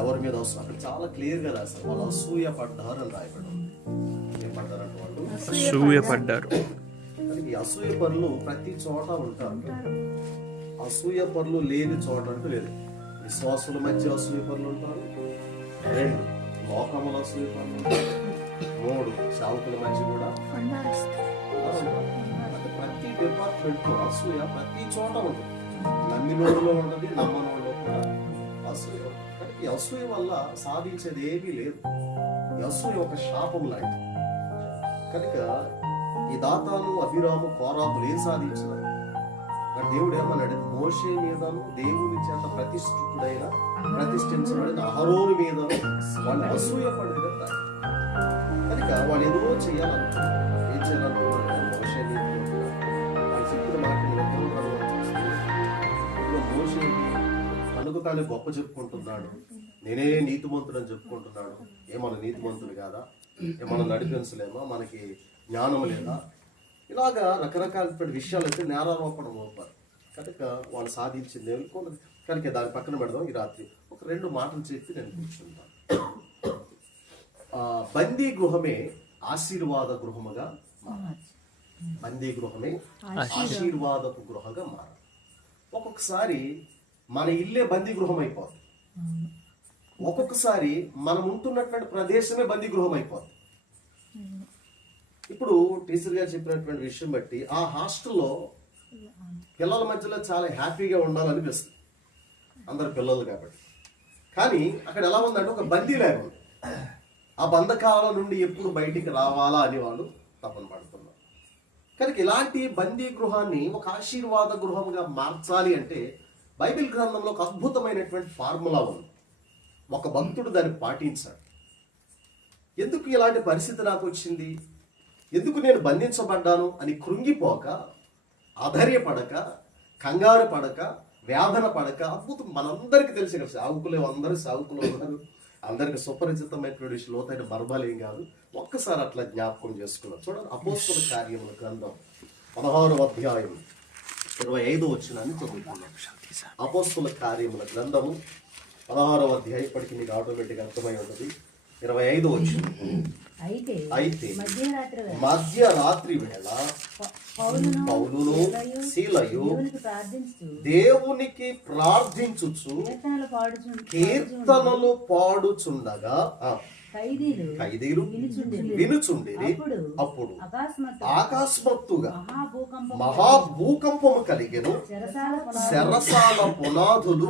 ఎవరి మీద అక్కడ చాలా క్లియర్ గా రాశారు, వాళ్ళు అసూయ పడ్డారు అని రాయబడి ఉంది. ఏం పడ్డారంటే వాళ్ళు అసూయ పడ్డారు. ఈ అసూయ పనులు ప్రతి చోట ఉంటారు. అసూయ పనులు లేని చోట అంటూ లేదు. విశ్వాసుల మధ్య అసూయ పనులు ఉంటారు, 2 లోకముల అసూయ పనులు ఉంటారు, 3 సేవకుల మధ్య కూడా. ప్రతి డిపార్ట్మెంట్ లో అసూయ ప్రతి చోట ఉంటుంది. నమ్మినోడులో ఉంటుంది, నమ్మనోడులో కూడా అసూయ. కానీ ఈ అసూయ వల్ల సాధించేది ఏమీ లేదు. ఈ అసూయ ఒక శాపం లాంటి. కనుక ఈ దాతాను, అభిరాము, కోరాబులు ఏం సాధించినారు? దేవుడు ఏమన్నాడు? మోషే మీదను దేవుని చేత ప్రతిష్ఠించబడిన అహరోను మీద వాళ్ళు అసూయ పడేది. కనుక వాళ్ళు ఏదో చేయాలనుకున్నారు. ఏం చేయాలనుకున్నారు? మోషే వాళ్ళు చెప్పిన మాటలు మోషే తనకు తాను గొప్ప చెప్పుకుంటున్నాడు, నేనే నీతిమంతుడని చెప్పుకుంటున్నాడు. ఏమన్నా నీతిమంతుడు కాదా? ఏమన్నా నడిపించలేమా? మనకి జ్ఞానం లేదా? ఇలాగా రకరకాల విషయాలు అయితే నేరారోపణ మోపారు. కనుక వాళ్ళు సాధించింది ఏమి? కనుక దాని పక్కన పెడదాం. ఈ రాత్రి ఒక 2 మాటలు చెప్పి నేను కూర్చుంటాను. బందీ గృహమే ఆశీర్వాద గృహముగా మారాలి. బందీ గృహమే ఆశీర్వాదపు గృహంగా మారాలి. ఒక్కొక్కసారి మన ఇల్లే బందీ గృహం అయిపోతుంది. ఒక్కొక్కసారి మనం ఉంటున్నటువంటి ప్రదేశమే బందీ గృహం అయిపోతుంది. ఇప్పుడు టీచర్ గారు చెప్పినటువంటి విషయం బట్టి ఆ హాస్టల్లో పిల్లల మధ్యలో చాలా హ్యాపీగా ఉండాలనిపిస్తుంది, అందరు పిల్లలు కాబట్టి. కానీ అక్కడ ఎలా ఉందంటే ఒక బందీలాగా ఉంది. ఆ బంధకాల నుండి ఎప్పుడు బయటికి రావాలా అని వాళ్ళు తపన పడుతున్నారు. కనుక ఇలాంటి బందీ గృహాన్ని ఒక ఆశీర్వాద గృహంగా మార్చాలి అంటే బైబిల్ గ్రంథంలో ఒక అద్భుతమైనటువంటి ఫార్ములా ఉంది. ఒక భక్తుడు దాన్ని పాటించాడు. ఎందుకు ఇలాంటి పరిస్థితి నాకు వచ్చింది, ఎందుకు నేను బంధించబడ్డాను అని కృంగిపోక, ఆధైర్యపడక, కంగారు పడక, వేదన పడక, అద్భుతం మనందరికీ తెలిసి కదా, అందరూ సావుకులు ఉన్నారు, అందరికి సుపరిచితమైనటువంటి విషయం, లోతైన మర్మాలు ఏం కాదు. ఒక్కసారి అట్లా జ్ఞాపకం చేసుకున్నాం. చూడండి, అపోస్తల కార్యముల గ్రంథం 16వ అధ్యాయం 25వ వచనాన్ని చదువుకున్నాం. అపోస్తల కార్యముల గ్రంథము 16వ అధ్యాయం, ఇప్పటికి మీకు ఆటోమేటిక్ అర్థమై ఉంటుంది. 25వ వచనం. అయితే మధ్యరాత్రి వేళ పౌలును సీలయు దేవునికి ప్రార్థించుచు కీర్తనలు పాడుచుండగా ఖైదీలు వినుచుండిరి. అప్పుడు అకస్మాత్తుగా మహాభూకంపము కలిగెను, చెరసాల పునాదులు